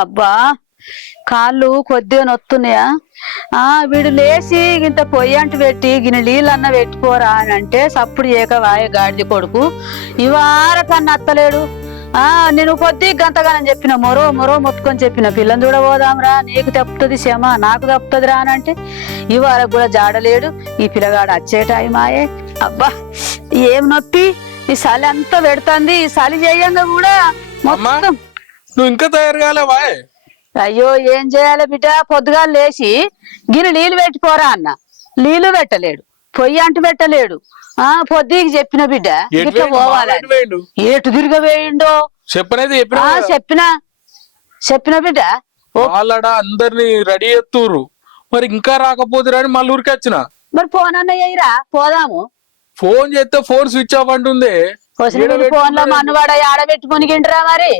అబ్బా కాళ్ళు కొద్దిగా నొత్తున్నాయా? వీడు లేచి ఇంత పొయ్యి అంటు పెట్టి గిన్నె నీళ్ళన్న పెట్టిపోరా అని అంటే సప్పుడు ఏకవాయ గాడిది కొడుకు ఇవార కన్నా అత్తలేడు. నేను కొద్ది గంతగానని చెప్పిన మొరో మొరో మొత్తుకొని చెప్పిన పిల్లని చూడబోదాంరా, నీకు తప్పుతుంది క్షమ నాకు తప్పుతుంది రా అని అంటే ఇవార కూడా జాడలేడు. ఈ పిల్లగాడు వచ్చే టైమాయే. అబ్బా ఏం నొప్పి! ఈ చలి అంతా పెడుతుంది. ఈ చలి చేయంగా కూడా మొత్తం. నువ్వు ఇంకా తయారు కాలేవా? అయ్యో ఏం చేయాలి బిడ్డ, పొద్దుగా లేచి గిన్నె నీళ్ళు పెట్టిపోరా అన్న, నీళ్లు పెట్టలేడు, పొయ్యి అంటు పెట్టలేడు. పొద్దుకి చెప్పిన బిడ్డ ఇట్లా పోవాలి, ఏటు తిరగవేయండో చెప్పిన బిడ్డ. వాళ్ళడా అందరిని రెడీ ఎత్తురు, మరి ఇంకా రాకపోతే రాని మళ్ళీ ఊరికి వచ్చిన. మరి ఫోన్ అన్న ఎయ్యరా పోదాము. ఫోన్ చేస్తే ఫోన్ స్విచ్ ఆఫ్ అంటుంది. ఫోన్ లో మన్నువాడ ఆడబెట్టుకునికింటరా మరి.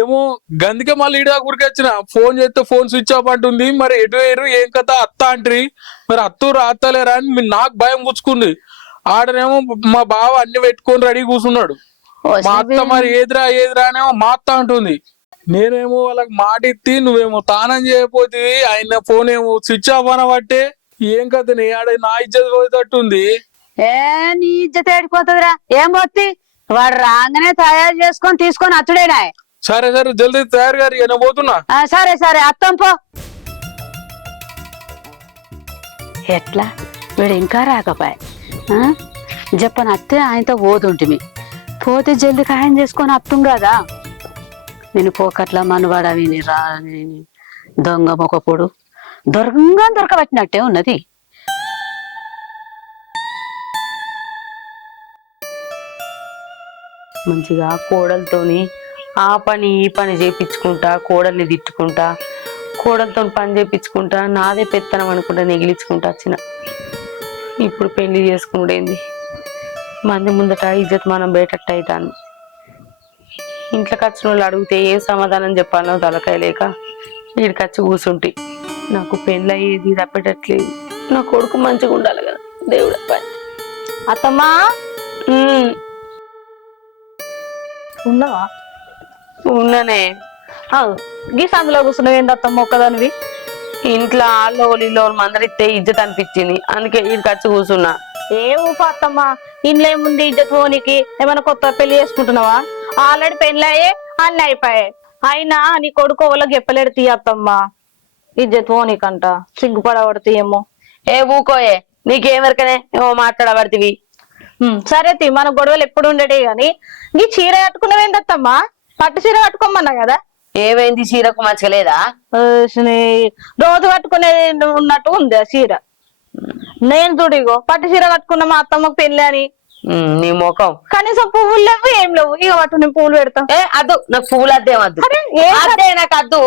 ఏమో గందుకే మళ్ళీ ఈడ ఊరికి వచ్చిన. ఫోన్ చేస్తే ఫోన్ స్విచ్ ఆఫ్ అంటుంది. మరి ఎటు వేరు ఏం కథ అత్త అంటారు, మరి అత్తూరు అత్తలేరా అని నాకు భయం కూర్చుకుంది. ఆడనేమో మా బావ అన్ని పెట్టుకొని రెడీ కూర్చున్నాడు. మా అత్త మరి ఏదిరా అనేమో మా అత్త అంటుంది. నేనేమో వాళ్ళకి మాట ఇత్తి నువ్వేమో తానం చేయకపోతే ఆయన ఫోన్ ఏమో స్విచ్ ఆఫ్ అనబట్టే ఏం కథ ఆడ నా ఇజ్జత్ పోయేటట్టుంది. నీ ఇజ్జత్ ఏడిపోతుందిరా, ఏం పోతి వాడు రాగానే తయారు చేసుకొని తీసుకొని అచ్చుడేనా. సరే సరే జల్దీ తయారు గారి నేను పోతున్నా. సరే సరే అత్తం పో. ఎట్లా వీడు ఇంకా రాకపోయా? చెప్పని అత్తే ఆయనతో పోతుంటిమి, పోతే జల్ది ఖాయం చేసుకొని అత్తం కదా. నేను పోకట్లా మనవాడ విని రా దొంగ మొకపోడు దొరకబట్టినట్టే ఉన్నది. మంచిగా కోడలతోని ఆ పని ఈ పని చేయించుకుంటా, కోడల్ని తిట్టుకుంటా, కోడలతో పని చేయించుకుంటా, నాదే పెత్తనం అనుకుంటా నెగిలించుకుంటా వచ్చిన. ఇప్పుడు పెళ్లి చేసుకునేది మంది ముందట ఇజ్జత్ మనం బేటట్టు అవుతాను. ఇంట్లోకి వచ్చిన వాళ్ళు అడిగితే ఏ సమాధానం చెప్పాలో తలకాయ లేక వీడికి వచ్చి కూర్చుంటే నాకు పెళ్ళి అయ్యేది తప్పేటట్లేదు. నా కొడుకు మంచిగా ఉండాలి కదా దేవుడు. పని అత్తమ్మా ఉన్నావా? ఉన్నానే. గీ సందులో కూర్చున్నావు ఏంటి అత్తమ్మ ఒక్కదానివి? ఇంట్లో ఆళ్ళు ఇల్లు మందరిస్తే ఇజ్జత్ అనిపించింది, అందుకే వీడికి వచ్చి కూర్చున్నా. ఏ ఊప అత్తమ్మా, ఇంట్లో ఏముంది ఇజ్జత్ పోనీకి? ఏమైనా కొత్త పెళ్లి చేసుకుంటున్నావా? ఆల్రెడీ పెళ్లి అయ్యే అన్నీ అయిపోయాయి. అయినా నీ కొడుకు వాళ్ళకి చెప్పలేడు తీయత్తమ్మా, ఇజ్జత్ పోనీకంట సిగ్గుపడబడితే ఏమో. ఏ ఊకోయే, నీకేమెరకనే ఏమో మాట్లాడబడితివి. సరే తీ, మన గొడవలు ఎప్పుడు ఉండేవి గాని నీ చీర కట్టుకున్నవేందత్తమ్మా? పట్టు చీర కట్టుకోమన్నా కదా. ఏమైంది చీరకు మంచలేదా? రోజు కట్టుకునేది ఉన్నట్టు ఉంది ఆ చీర. నేను చూడిగో పట్టు చీర కట్టుకున్నా మా అత్తమ్మకు పెళ్లి అని. నీ ముఖం కనీసం పువ్వులు లేవు ఏం లేవు. ఇక పట్టు నేను పువ్వులు పెడతా. అద్దు నాకు పువ్వులు అద్దేమద్దు, నాకు అద్దు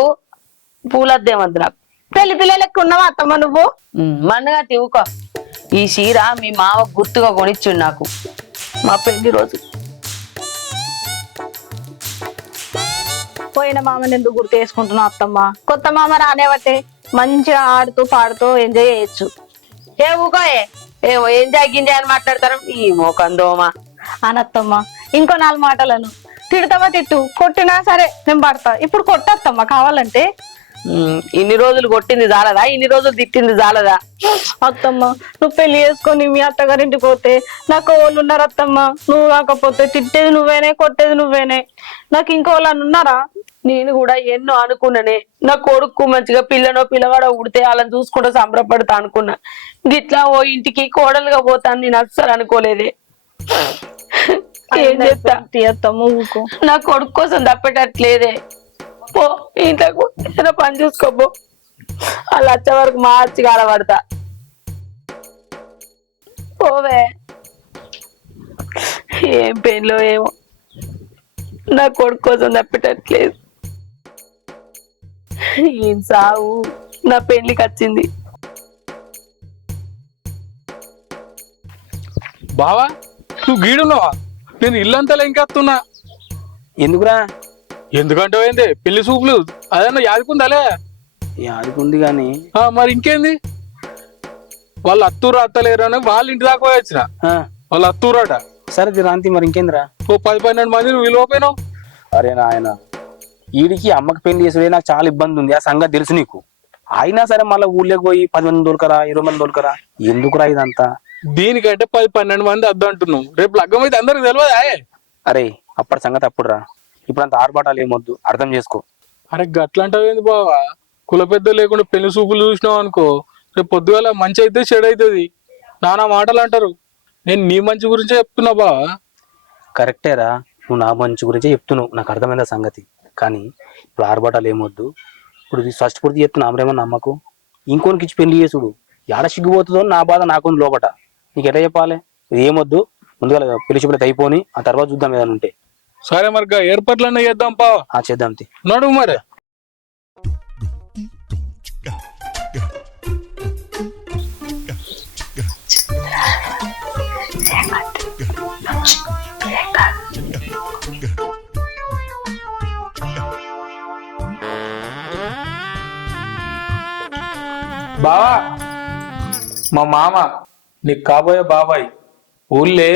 పూలు అద్దేమద్దు. నాకు పెళ్లి పిల్లలకి ఉన్నావా అత్తమ్మ నువ్వు? మన్నగా తివుకో. ఈ చీర మీ మావ గుర్తుగా కొనిచ్చుండు నాకు మా పెళ్లి రోజు. పోయిన మామని ఎందుకు గుర్తు చేసుకుంటున్నావు అత్తమ్మ? కొత్త మామ రానేవట్టే మంచిగా ఆడుతూ పాడుతూ ఎంజాయ్ చేయొచ్చు. ఏ ఊకోయే, ఏమో ఎంజాయ్ గింజాయ్ అని మాట్లాడతారు ఈ మోకందోమా అనత్తమ్మ. ఇంకో 4 మాటలను తిడతావా తిట్టు, కొట్టినా సరే నేను పడతా. ఇప్పుడు కొట్టత్తమ్మ కావాలంటే. ఇన్ని రోజులు కొట్టింది చాలదా? ఇన్ని రోజులు తిట్టింది చాలదా? అత్తమ్మ నువ్వు పెళ్లి చేసుకొని మీ అత్తగారింటికి పోతే నాకు వాళ్ళు ఉన్నారు అత్తమ్మ. నువ్వు కాకపోతే తిట్టేది నువ్వేనే, కొట్టేది నువ్వేనే. నాకు ఇంకో వాళ్ళు ఉన్నారా? నేను కూడా ఎన్నో అనుకున్నానే, నా కొడుకు మంచిగా పిల్లనో పిల్లవాడో ఉడితే వాళ్ళని చూసుకుంటూ సంబరపడతా అనుకున్నా. గిట్లా ఓ ఇంటికి కోడలుగా పోతాను నేను అస్సలు అనుకోలేదే. ఏం చేస్తా అత్తమ్మ, నా కొడుకు కోసం తప్పేటట్లేదే. పో ఇంట్లోకి ఏదైనా పని చూసుకోపో, వాళ్ళు వచ్చే వరకు మార్చి కాలపడతా. పోవే. ఏం పెయిన్లో ఏమో నా కొడుకు కోసం తప్పేటట్లేదు. ఏం సావు నా పెళ్లికి వచ్చింది. బావా నువ్వు గీడున్నావా? నేను ఇల్లంతా ఇంకేస్తున్నా. ఎందుకురా? ఎందుకంటే ఏంది పెళ్లి చూపులు అదన్నా యాదుకుందాలే. యాదుకుంది గాని మరి ఇంకేంది, వాళ్ళు అత్తూరు అత్తలేరు అని వాళ్ళ ఇంటి దాకా పోయి వచ్చిన. వాళ్ళు అత్తూరట. సరే రాంతి, మరి ఇంకేందిరా? ఓ 10-12 మంది నువ్వు విలువపోయినావు. అరే నాయన వీడికి అమ్మకి పెళ్లి చేసుడే నాకు చాలా ఇబ్బంది ఉంది, ఆ సంగతి తెలుసు నీకు. అయినా సరే మళ్ళీ ఊళ్ళోకి పోయి 10 మంది దొరకరా 20 మంది దొరకరా, ఎందుకురా ఇదంతా? దీనికంటే 10-12 మంది అద్దు అంటున్నావు, రేపు లగ్గం అయితే అందరికి తెలియదా? అరే అప్పటి సంగతి అప్పుడురా, ఇప్పుడు అంత ఆర్భాటాలు ఏమొద్దు, అర్థం చేసుకో. అరే గట్లంటావేంది బావా? కుల పెద్ద లేకుండా పెళ్లి చూపులు చూసినావు అనుకో, రేపు పొద్దుగాల మంచి అయితే చెడు అవుతుంది, నానా మాటలు అంటారు. నేను నీ మంచి గురించే చెప్తున్నా బావా. కరెక్టేరా, నువ్వు నా మంచి గురించే చెప్తున్నావు, నాకు అర్థమైందా సంగతి. కానీ ఇప్పుడు ఆర్భాటాలు ఏమొద్దు. ఇప్పుడు ఇది ఫస్ట్ పూర్తి చెప్తున్నా, ఆమెరేమన్నా నమ్మకు. ఇంకోనికి ఇచ్చి పెళ్లి చేసుడు ఎడ సిగ్గిపోతుందో నా బాధ నాకుంది లోపట. నీకు ఎట్లా చెప్పాలి? ఇది ఏమొద్దు, ముందుగా పెళ్లి చూపులు అయిపోని ఆ తర్వాత చూద్దాం ఏదైనా ఉంటే. సరే మరి ఏర్పాట్లన్నా చేద్దాం పావా. చేద్దాం నడువు మరి. బావా, మా మామ నీకు కాబోయే బాబాయ్, ఊళ్ళే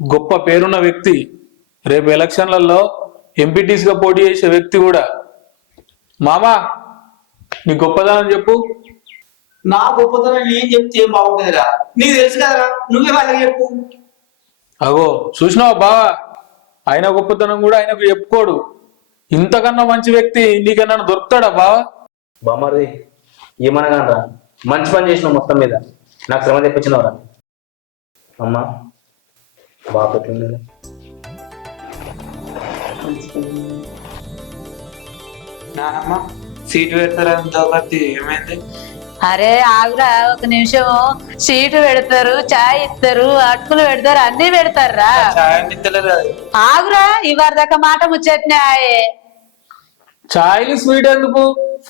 గొప్ప పేరున్న వ్యక్తి, రేపు ఎలక్షన్లలో ఎంపీటీసీగా పోటీ చేసే వ్యక్తి కూడా. మామా నీ గొప్పదనం చెప్పు. నా గొప్పతనం ఏం చెప్తే ఏం బాగుంటుందిరా, నీకు తెలుసు కదరా, నువ్వే వాళ్ళకి చెప్పు. అగో చూసినావా బావా, ఆయన గొప్పతనం కూడా ఆయనకు చెప్పుకోడు. ఇంతకన్నా మంచి వ్యక్తి నీకన్నా దొరుకుతాడా బావా? బామ్మది ఏమనగా మంచి పని చేసినావు, మొత్తం మీద నాకు శ్రమ తెప్పించినవరా. అమ్మా బాబు ఎట్లుంది? నానమ్మ సీటు పెడతారా దౌపతి, ఏమైంది? అరే ఆగురా ఒక నిమిషం, సీటు పెడతారు, చాయ్ ఇస్తారు, అటుకులు పెడతారు, అన్ని పెడతారా. చాయ్ నిద్దలేదు. ఆగురా ఇవాళ దాకా మాట ముచ్చట్నే ఆయే. చాయ్లు స్వీట్ ఎందుకు,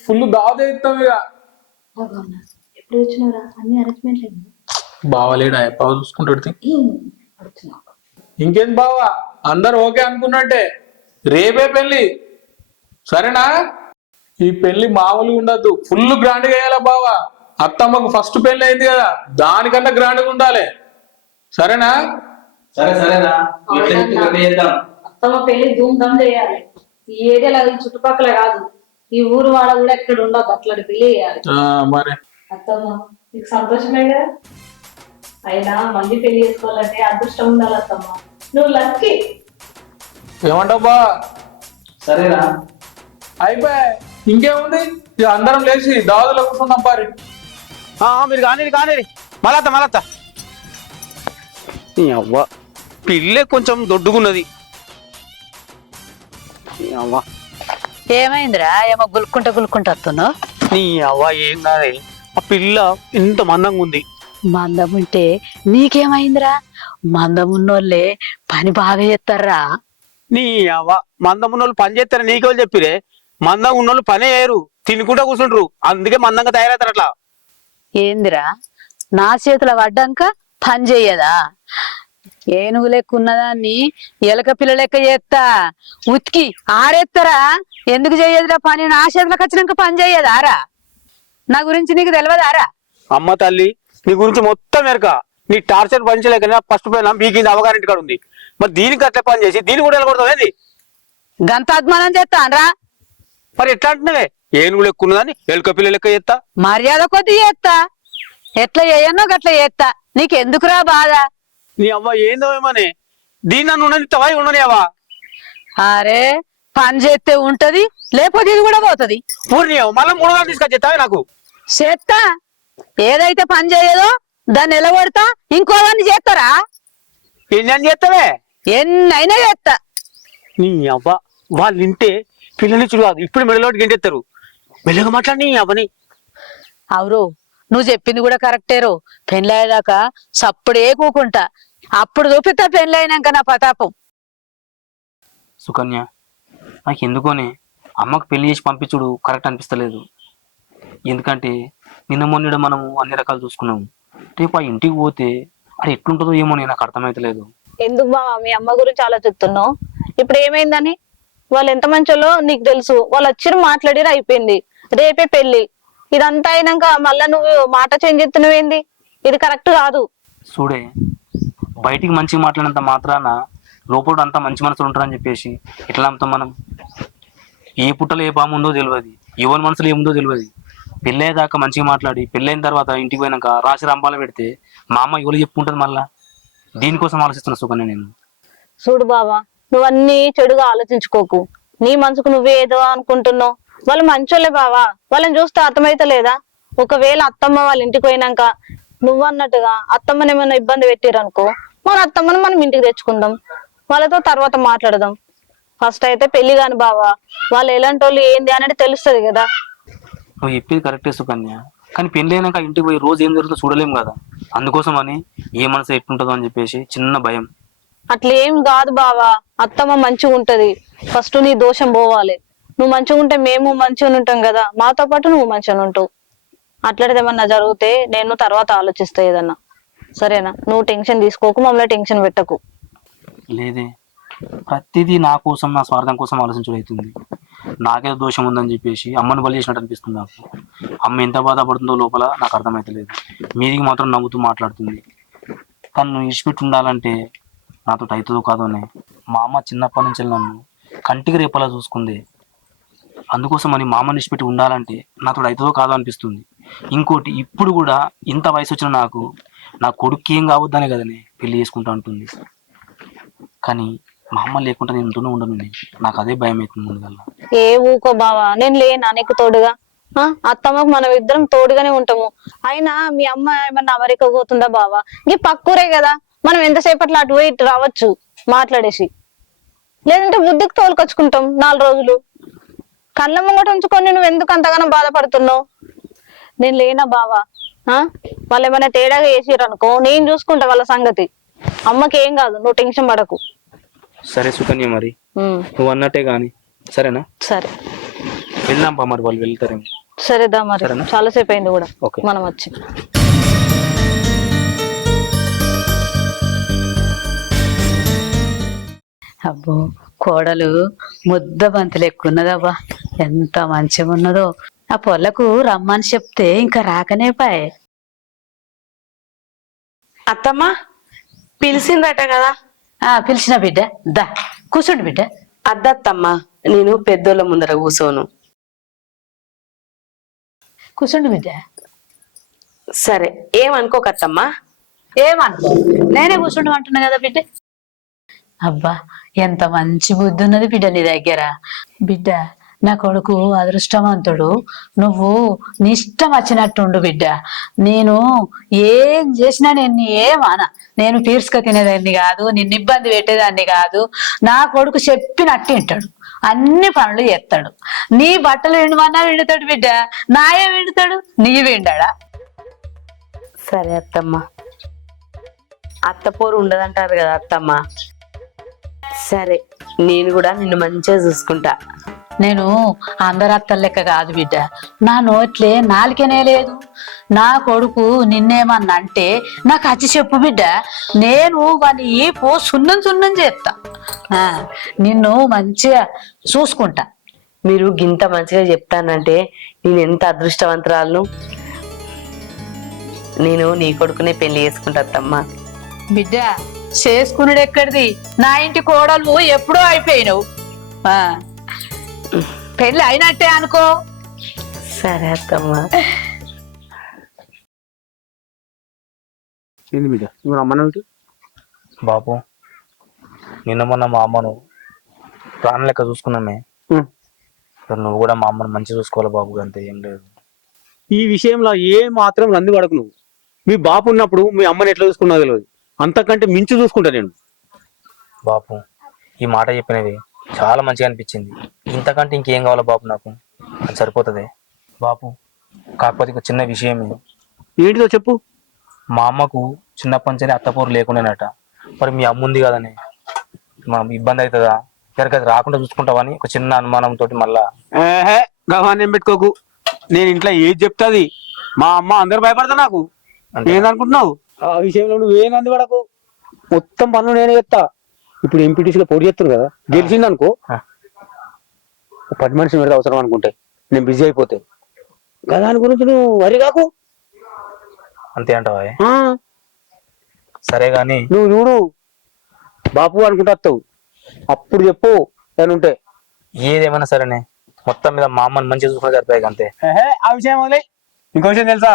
ఫుల్ దావతే ఇస్తాం ఇక. ఎప్పుడు వచ్చినారా? అన్ని అరేంజ్మెంట్ బావలేడా బావ చూసుకుంటాడు. ఇంకేం బావా, అందరు ఓకే అనుకున్నట్టే, రేపే పెళ్లి సరేనా? ఈ పెళ్లి మామూలుగా ఉండద్దు, ఫుల్ గ్రాండ్ గా వేయాలా బావా. అత్తమ్మకు ఫస్ట్ పెళ్లి అయింది కదా, దానికన్నా గ్రాండ్ గా ఉండాలి, సరేనా? సరే సరేనా, చేద్దాం. అత్తమ్మ పెళ్లి ధూమ్ ధామ్ చేయాలి. ఈ ఏరియాలో చుట్టుపక్కల కాదు, ఈ ఊరు వాడ కూడా ఎక్కడ ఉండదు, అట్లాంటి పెళ్లి చేయాలి. మరి అత్తమ్మ నీకు సంతోషమే కదా, అయినా మళ్ళీ పెళ్లి చేసుకోవాలంటే అదృష్టం ఉండాలి అత్తమ్మ, నువ్వు లక్కీ. ఏమంటావు బా? సరేనా, అయిపోయా, ఇంకేముంది, ఇక అందరం లేచి దావదులో కూర్చుందాం పారి. మీరు కానీ మళ్ళా నీ అవ్వ పిల్లే కొంచెం దొడ్డుగున్నది. నీ అవ్వ ఏమైందిరా, ఏమో గులుక్కుంటా వస్తున్నావు? నీ అవ్వ ఏం కాదే, ఆ పిల్ల ఇంత మందంగా ఉంది. మందం ఉంటే నీకేమైందిరా? మందం ఉన్నోళ్ళే పని బాగా చేస్తారా. నీ అవ్వ మందం ఉన్నోళ్ళు పని చేస్తారని నీకెవరు చెప్పిరే? మందంగా ఉన్నోళ్ళు పనే చేయరు, తినుకుంటా కూర్చుంటారు, అందుకే మందంగా తయారవుతారు అట్లా. ఏందిరా, నా చేతుల పడ్డాక పని చెయ్యదా? ఏనుగు లెక్క ఉన్నదాన్ని ఎలక పిల్ల లెక్క చేస్తా, ఉతికి ఆరేస్తారా? ఎందుకు చెయ్యదురా పని? నా చేతులకు వచ్చినాక పని చెయ్యదారా? నా గురించి నీకు తెలియదారా? అమ్మ తల్లి, నీ గురించి మొత్తం ఎరక, నీ టార్చర్ పంచలేక ఫస్ట్ పైన బీకింది అవగారింటి కాడ ఉంది, మరి దీనికి అట్లా పని చేసి దీన్ని కూడా వెళ్ళకూడదు. గంత అద్మానం చేస్తానరా? మరి ఎట్లా అంటున్నావే? ఏనుగు లెక్క ఉన్నదాన్ని ఎలుక పిల్ల లెక్క చేస్తా, మర్యాద కొద్ది చేస్తా, ఎట్లా చేయనో గట్లా చేస్తా, నీకెందుకురా బాధ? నీ అవ్వ ఏందో ఏమని దీన్ని నన్ను ఉండనిస్తావా? ఉండనివా? అరే పని చేస్తే ఉంటది, లేకపోతే ఇది కూడా పోతుంది. పూర్ణి మళ్ళీ 3 గంటలు తీసుకొచ్చేస్తావే నాకు? చేస్తా, ఏదైతే పని చేయదో దాన్ని నిలబడతా, ఇంకో దాన్ని చేస్తారా? ఎన్ని చేస్తావే? ఎన్నైనా చేస్తా. నీ అవ్వ వాళ్ళు వింటే పిల్లనిచ్చుడు కాదు, ఇప్పుడు మెడలోటి గంటెత్తారు. మెల్లగా మాట్లాడి నీ అవ్వని. అవురు, నువ్వు చెప్పింది కూడా కరెక్టేరో. పెళ్ళయ్యేదాకా సప్పుడే కూకుంటా, అప్పుడు చూపిస్తా పెళ్ళైనాక నా ప్రతాపం. సుకన్య, నాకు ఎందుకోనే అమ్మకు పెళ్లి చేసి పంపించుడు కరెక్ట్ అనిపిస్తలేదు. ఎందుకంటే నిన్న మొన్నడ మనము అన్ని రకాలు చూసుకున్నాము, రేపు ఆ ఇంటికి పోతే అది ఎట్లుంటుందో ఏమో నాకు అర్థమైతలేదు. ఎందుకు బావా మీ అమ్మ గురించి ఆలోచిస్తున్నావు? ఇప్పుడు ఏమైందని? వాళ్ళు ఎంత మంచోళ్ళో నీకు తెలుసు, వాళ్ళు వచ్చి మాట్లాడిరు, అయిపోయింది, రేపే పెళ్లి. ఇదంతా అయినాక మళ్ళా నువ్వు మాట చేంజ్ చేస్తున్నావేంది? ఇది కరెక్ట్ కాదు. చూడే, బయటికి మంచిగా మాట్లాడినంత మాత్రాన లోపల అంతా మంచి మనసులు ఉంటారని చెప్పేసి ఎట్లా నమ్ముతాం మనం? ఏ పుట్టలో ఏ పాము ఉందో తెలియదు, ఎవరి మనసులో ఏముందో తెలియదు. పెళ్ళయ్యేదాకా మంచిగా మాట్లాడి పెళ్ళైన తర్వాత ఇంటికి పోయినాక రాసి రంపాల పెడితే మా అమ్మ ఎవరు చెప్పుకుంటుంది మళ్ళా? దీనికోసం ఆలోచిస్తున్నా సుకన్య నేను. చూడు బావా, నువ్వన్నీ చెడుగా ఆలోచించుకోకు. నీ మనసుకు నువ్వే ఏదో అనుకుంటున్నావు. వాళ్ళు మంచోళ్ళే బావా, వాళ్ళని చూస్తే అర్థమైతలేదా? ఒకవేళ అత్తమ్మ వాళ్ళ ఇంటికి పోయినాక నువ్వు అన్నట్టుగా అత్తమ్మని ఏమైనా ఇబ్బంది పెట్టిరనుకో, మన అత్తమ్మని మనం ఇంటికి తెచ్చుకుందాం, వాళ్ళతో తర్వాత మాట్లాడదాం. ఫస్ట్ అయితే పెళ్లి కాని బావా, వాళ్ళు ఎలాంటి వాళ్ళు ఏంది అనేది తెలుస్తుంది కదా. నువ్వు చెప్పేది కరెక్టే సుకన్య, కానీ పెళ్ళైనాక ఇంటికి పోయి రోజు ఏం జరుగుతుందో చూడలేము కదా. అందుకోసం అని ఏ మనసు ఎట్లుంటుందో అని చెప్పేసి చిన్న భయం. అట్లా ఏం కాదు బావా, అత్తమ్మ మంచిగా ఉంటది. ఫస్ట్ నీ దోషం పోవాలి. నువ్వు మంచిగా ఉంటే మేము మంచిగా ఉంటాం కదా, మాతో పాటు నువ్వు మంచిగా ఉంటావు. అట్లాంటిది ఏమన్నా జరిగితే నేను తర్వాత ఆలోచిస్తా ఏదన్నా. సరేనా? నువ్వు టెన్షన్ తీసుకోకు, మమ్మల్ని టెన్షన్ పెట్టకు. లేదే, ప్రతిదీ నా కోసం నా స్వార్థం కోసం ఆలోచించడం అవుతుంది. నాకేదో దోషం ఉందని చెప్పేసి అమ్మని బలి చేసినట్టు అనిపిస్తుంది నాకు. అమ్మ ఎంత బాధపడుతుందో లోపల నాకు అర్థమైతలేదు. మీదికి మాత్రం నవ్వుతూ మాట్లాడుతుంది. తను ఇచ్చిపెట్టి ఉండాలంటే నాతో అవుతుందో కాదో అని. మా అమ్మ చిన్నప్పటి నుంచి నన్ను కంటికి రేపలా చూసుకుంది. అందుకోసం అని మా అమ్మని ఇచ్చిపెట్టి ఉండాలంటే నాతో అవుతుందో కాదో అనిపిస్తుంది. ఇంకోటి, ఇప్పుడు కూడా ఇంత వయసు వచ్చిన నాకు నా కొడుకు ఏం కావద్దనే కదనే పెళ్లి చేసుకుంటా ఉంటుంది. కానీ మా అమ్మ లేకుండా నేను ఉంటూనే ఉండను. నాకు అదే భయం అవుతుంది ముందుగల్లా. ఏ ఊకో బావా, నేను లేనా నీకు తోడుగా? అత్తమ్మకు మనం ఇద్దరం తోడుగానే ఉంటాము. అయినా మీ అమ్మ ఏమన్నా అమెరికా పోతుందా బావా? ఈ పక్కూరే కదా, మనం ఎంతసేపట్లో అటు పోయి ఇటు రావచ్చు మాట్లాడేసి. లేదంటే బుద్ధికి తోలుకొచ్చుకుంటాం 4 రోజులు. కళ్ళ ముంగట ఉంచుకొని నువ్వు ఎందుకు అంతగానో బాధపడుతున్నావు? నేను లేనా బావా? వాళ్ళు ఏమైనా తేడాగా వేసిరనుకో నేను చూసుకుంటా వాళ్ళ సంగతి. అమ్మకి ఏం కాదు, నువ్వు టెన్షన్ పడకు. సరే సుకన్య, మరి నువ్వు అన్నట్టే గాని. సరేనా? సరే వెళ్దాంపా, మరి వాళ్ళు వెళ్తారేమో. సరేదా, మరి చాలాసేపు అయింది కూడా ఓకే. మనం వచ్చి. అబ్బో, కోడలు ముద్ద బంతులు ఎక్కున్నదబ్బా, ఎంత మంచిగా ఉన్నదో. ఆ పొలకు రమ్మని చెప్తే ఇంకా రాకనే పాయే. అత్తమ్మ పిలిచిందట కదా? పిలిచిన బిడ్డ, దా కూర్చోండి బిడ్డ. అద్దత్తమ్మ, నేను పెద్దోళ్ళ ముందర కూర్చోను. కూర్చోండి బిడ్డ. సరే, ఏమనుకోకత్తమ్మా. ఏమనుకో, నేనే కూర్చుండు అంటున్నా కదా బిడ్డ. అబ్బా, ఎంత మంచి బుద్ధి ఉన్నది బిడ్డ నీ దగ్గర. బిడ్డ, నా కొడుకు అదృష్టవంతుడు. నువ్వు నీ ఇష్టం వచ్చినట్టుండు బిడ్డ. నేను ఏం చేసినా నేను ఏమనా, నేను పీర్సుక తినేదాన్ని కాదు, నిన్ను ఇబ్బంది పెట్టేదాన్ని కాదు. నా కొడుకు చెప్పినట్టు వింటాడు, అన్ని పనులు చేస్తాడు. నీ బట్టలు విండమన్నా విండుతాడు బిడ్డ, నాయే విండుతాడు, నీ విండాడా? సరే అత్తమ్మ, అత్తపోరు ఉండదంటారు కదా అత్తమ్మ. సరే, నేను కూడా నిన్ను మంచిగా చూసుకుంటా. నేను అందరు అత్తల లెక్క కాదు బిడ్డ, నా నోట్లే నాలుకనే లేదు. నా కొడుకు నిన్నేమన్నా అంటే నాకు అచ్చి చెప్పు బిడ్డ, నేను వాని ఈపు సున్నం చేస్తా. నిన్ను మంచిగా చూసుకుంటా. మీరు గింత మంచిగా చెప్తానంటే నేను ఎంత అదృష్టవంతురాలను. నేను నీ కొడుకునే పెళ్లి చేసుకుంటా అత్తమ్మ. బిడ్డ, చేసుకున్నాడు ఎక్కడిది? నా ఇంటి కోడలు ఎప్పుడో అయిపోయినావు. పెళ్ళి అయినట్టే అనుకో. సరే అత్తమ్మ. ఏంది బిడ్డ నువ్వు రమ్మన్నట్టు? బాపు, నిన్న మొన్న మా అమ్మను ప్రాణం లెక్క చూసుకున్నామే. నువ్వు కూడా మా అమ్మను మంచిగా చూసుకోవాలి బాబు, అంతే, ఏం లేదు. ఈ విషయంలో ఏ మాత్రం రంది పడకు నువ్వు. మీ బాపు ఉన్నప్పుడు మీ అమ్మని ఎట్లా చూసుకున్నా తెలియదు, అంతకంటే మించి చూసుకుంటా నేను. బాపు, ఈ మాట చెప్పినవి చాలా మంచిగా అనిపించింది. ఇంతకంటే ఇంకేం కావాలో బాపు, నాకు అది సరిపోతుంది బాపు. కాకపోతే ఒక చిన్న విషయమే. ఏంటిదో చెప్పు. మా అమ్మకు చిన్నప్పటి నుంచి అత్తపోరు లేకుండానట. మరి మీ అమ్మ ఉంది కదని మా ఇబ్బంది అవుతుందా, ఎవరికైతే రాకుండా చూసుకుంటావని ఒక చిన్న అనుమానంతో మళ్ళా. గవాన్ని ఏం పెట్టుకోకు. నేను ఇంట్లో ఏది చెప్తాది మా అమ్మ అందరు భయపడతా నాకు. ఏందనుకుంటున్నావు? ఆ విషయంలో నువ్వు ఏం అంది పడకు. మొత్తం పనులు నేనే చెప్తా. ఇప్పుడు ఎంపీటీసీలో పోటీ చేస్తున్నాను కదా, గెలిచింది అనుకో 10 మనిషిని పెడితే అవసరం అనుకుంటే నేను బిజీ అయిపోతే కదా. దాని గురించి నువ్వు వరి కాకు. అంతే అంటావా? సరే గాని నువ్వు చూడు, బాపు అనుకుంటా వస్తావు, అప్పుడు చెప్పు. నేను ఉంటే ఏదేమైనా సరేనే, మొత్తం మీద మా అమ్మని మంచిగా చూసుకుని సరిపోయాయి అంతే. ఆ విషయం వదిలే. ఇంకో విషయం తెలుసా,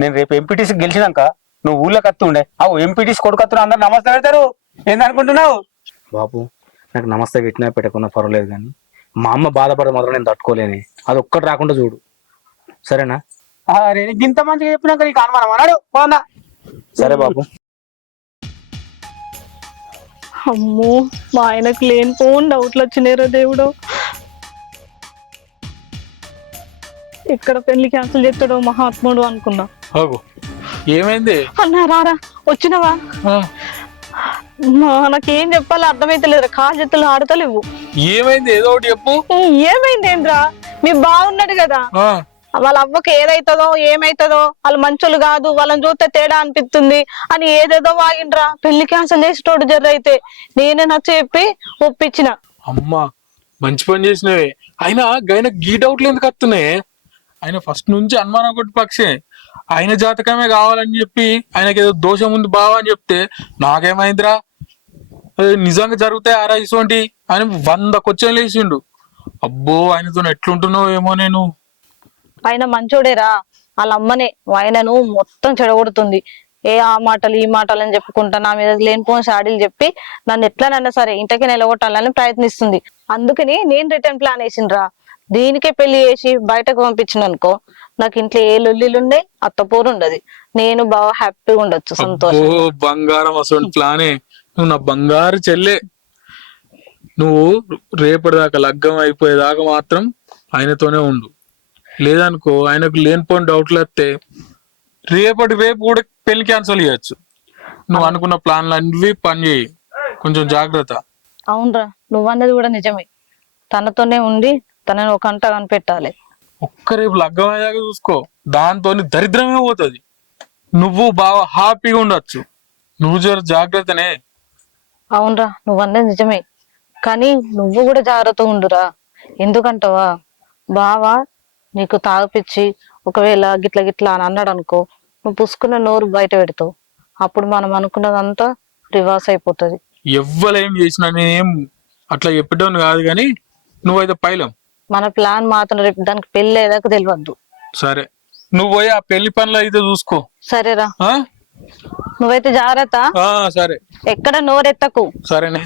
నేను రేపు ఎంపీటీసీ గెలిచినాక నువ్వు ఊళ్ళో కత్తుండే ఎంపీటీసీ కొడుకు కత్తున్నా అందరు నమస్తే పెడతారు. ఏందనుకుంటున్నావు? బాబు నాకు నమస్తే పెట్టినా పెట్టకున్నా పర్వాలేదు, కానీ మా అమ్మ బాధపడదు మాత్రం నేను తట్టుకోలేని. అది ఒక్కటి రాకుండా చూడు, సరేనా? నీకు ఇంత మంచిగా చెప్పినాక నీకు అనుమానం అన్నాడు. పోనా? సరే బాబు. అమ్మో మా ఆయనకు లేనిపోని డౌట్లు వచ్చినారో దేవుడు. ఎక్కడ పెళ్లి క్యాన్సిల్ చేస్తాడో మహాత్ముడు అనుకున్నా. ఏమైంది అన్నా రారా వచ్చినవా? నాకేం చెప్పాలో అర్థమైతలేదు, కాలు చేతులు ఆడతలేవు. ఏమైంది? ఏదో ఒకటి చెప్పు. ఏమైంది ఏంద్రా, మీ బాగున్నాడు కదా, వాళ్ళ అవ్వకి ఏదైతుందో ఏమైతుందో, వాళ్ళు మంచోళ్ళు కాదు, వాళ్ళని చూస్తే తేడా అనిపిస్తుంది అని ఏదేదో వాగిండ్రా. పెళ్లి క్యాన్సిల్ చేసేటోడు జర్ర అయితే నేనే నచ్చ చెప్పి ఒప్పించిన. అమ్మా మంచి పని చేసినవే. అయినా గైన గీ డౌట్లు ఎందుకు వస్తున్నాయి? ఆయన ఫస్ట్ నుంచి అనుమానం కొట్టి పక్షే. ఆయన జాతకమే కావాలని చెప్పి ఆయనకి ఏదో దోషం ఉంది బావా అని చెప్తే నాకేమైందిరా, నిజంగా జరుగుతాయి ఆరా ఇటువంటి అని 100 క్వశ్చన్లు వేసిండు. అబ్బో ఆయనతో ఎట్లుంటున్నావు ఏమో నేను. ఆయన మంచోడేరా, వాళ్ళ అమ్మనే ఆయనను మొత్తం చెడగొడుతుంది. ఆ మాటలు ఈ మాటలు అని చెప్పుకుంటా నా మీద లేనిపోని షాడీలు చెప్పి నన్ను ఎట్లానన్నా సరే ఇంటికి నిలగొట్టాలని ప్రయత్నిస్తుంది. అందుకని నేను రిటర్న్ ప్లాన్ వేసిండ్రా. దీనికే పెళ్లి చేసి బయటకు పంపించిన అనుకో, నాకు ఇంట్లో ఏ లొల్లిలుండే అత్తపోరు ఉండదు, నేను బాగా హ్యాపీగా ఉండొచ్చు, సంతోషం. బంగారం అసలు ప్లానే. నువ్వు నా బంగారు చెల్లె. నువ్వు రేపటిదాకా లగ్గం అయిపోయేదాకా మాత్రం ఆయనతోనే ఉండు. లేదనుకో ఆయనకు లేనిపోని డౌట్లు వస్తే రేపు కూడా పెళ్లి క్యాన్సిల్ చేయొచ్చు. నువ్వు అనుకున్న ప్లాన్లు అన్ని పని చేయి, కొంచెం జాగ్రత్త. అవునరా, నువ్వన్నది కూడా నిజమే. తనతోనే ఉండి తనని ఒక గంట కనిపెట్టాలి. ఒక్క రేపు లగ్గం అయ్యాక చూసుకో, దాంతో దరిద్రమే పోతుంది. నువ్వు బాగా హ్యాపీగా ఉండొచ్చు. నువ్వు జర జాగ్రత్తనే. అవునరా, నువ్వన్నది నిజమే, కానీ నువ్వు కూడా జాగ్రత్తగా ఉండురా. ఎందుకంటావా, బావా నీకు తాగిపిచ్చి ఒకవేళ గిట్ల గిట్లా అని అన్నాడు అనుకో, నువ్వు పుసుకున్న నోరు బయట పెడతావు. అప్పుడు మనం అనుకున్నదంతా రివర్స్ అయిపోతుంది. ఎవ్వలేం చేసినా నేనేం అట్లా చెప్పేటోని కాదు, కానీ నువ్వైతే పైలం. మన ప్లాన్ మాత్రం రేపు దానికి పెళ్లి అయ్యేదాకా తెలియద్దు. సరే, నువ్వు పోయి ఆ పెళ్లి పనులు అయితే చూసుకో. సరేరా, నువ్వైతే జాగ్రత్త. సరే, ఎక్కడ నోరెత్తకు. సరేనే.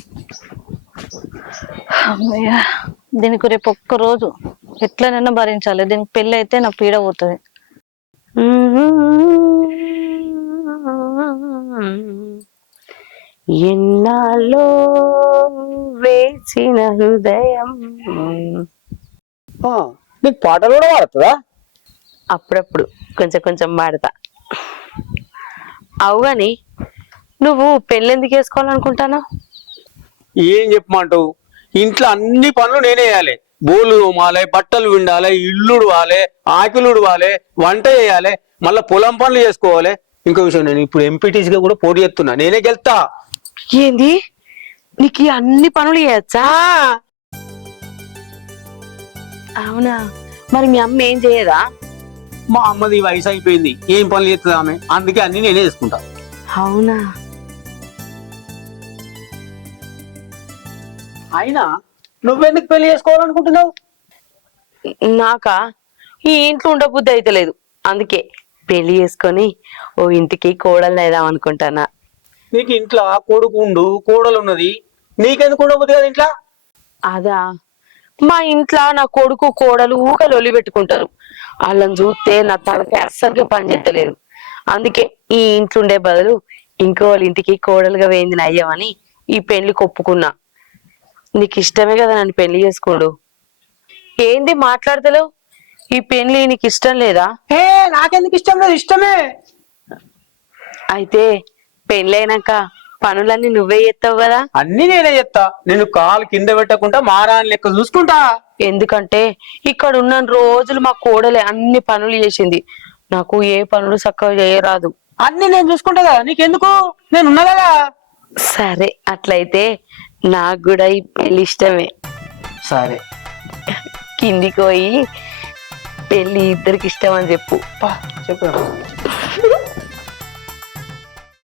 దీనికి రేపు ఒక్క రోజు ఎట్లనైనా భరించాలి. దీనికి పెళ్లి అయితే నా పీడ పోతుంది. ఎన్నాళ్ళో వేసిన హృదయం. నీకు పాటలు కూడా పాడుతుందా? అప్పుడప్పుడు కొంచెం కొంచెం పాడతా. అవు గాని నువ్వు పెళ్ళి ఎందుకు వేసుకోవాలనుకుంటాను? ఏం చెప్పమంటావు, ఇంట్లో అన్ని పనులు నేనే చేయాలి. బోలు తోమాలి, బట్టలు విండాలి, ఇల్లు ఉడవాలి, ఆకిలు ఉడవాలి, వంట చేయాలి, మళ్ళీ పొలం పనులు చేసుకోవాలి. ఇంకో విషయం, నేను ఇప్పుడు ఎంపీటీసీగా కూడా పోటీ చేస్తున్నా, నేనే గెలుతా. ఏంది, నీకు అన్ని పనులు చేయొచ్చా? అవునా, మరి మీ అమ్మ ఏం చేయదా? మా అమ్మది వయసు అయిపోయింది, ఏం పనులు చేస్తుంది ఆమె, అందుకే అన్ని నేనే చేసుకుంటా. అవునా, అయినా నువ్వెందుకు పెళ్లి చేసుకోవాలనుకుంటున్నావు? నాకా ఈ ఇంట్లో ఉండబుద్ధి అయితే లేదు, అందుకే పెళ్లి చేసుకొని ఓ ఇంటికి కోడలు అయిదాం అనుకుంటానా. నీకు ఇంట్లో కొడుకు ఉండు, కోడలు ఉన్నది, నీకెందుకు ఉండబుద్ధి కదా ఇంట్లో? అదా, మా ఇంట్లో నా కొడుకు కోడలు ఊకలు ఒలి పెట్టుకుంటారు. వాళ్ళని చూస్తే నా తలకి అస్సలకి పని చేస్తలేదు. అందుకే ఈ ఇంట్లో ఉండే బదులు ఇంకో వాళ్ళ ఇంటికి కోడలుగా వేయింది అయ్యామని ఈ పెళ్లికి ఒప్పుకున్నా. నీకు ఇష్టమే కదా నన్ను పెళ్లి చేసుకోడు? ఏంది మాట్లాడతలేవు? ఈ పెళ్లి నీకు ఇష్టం లేదా? నాకెందుకు ఇష్టం లేదు, ఇష్టమే. అయితే పెళ్ళైనాక పనులన్నీ నువ్వే చేస్తావు కదా? అన్ని నేనే చేస్తా, నేను కాలు కింద పెట్టకుండా మారాని లెక్క చూసుకుంటా. ఎందుకంటే ఇక్కడ ఉన్న రోజులు మా కోడలే అన్ని పనులు చేసింది, నాకు ఏ పనులు చక్కగా చేయరాదు. అన్ని నేను చూసుకుంటా కదా, నీకెందుకు, నేను ఉన్నా కదా. సరే, అట్లయితే నాకు కూడా ఈ పెళ్లి ఇష్టమే. సరే, కిందికి పోయి పెళ్లి ఇద్దరికి ఇష్టం అని చెప్పు. చెప్పు.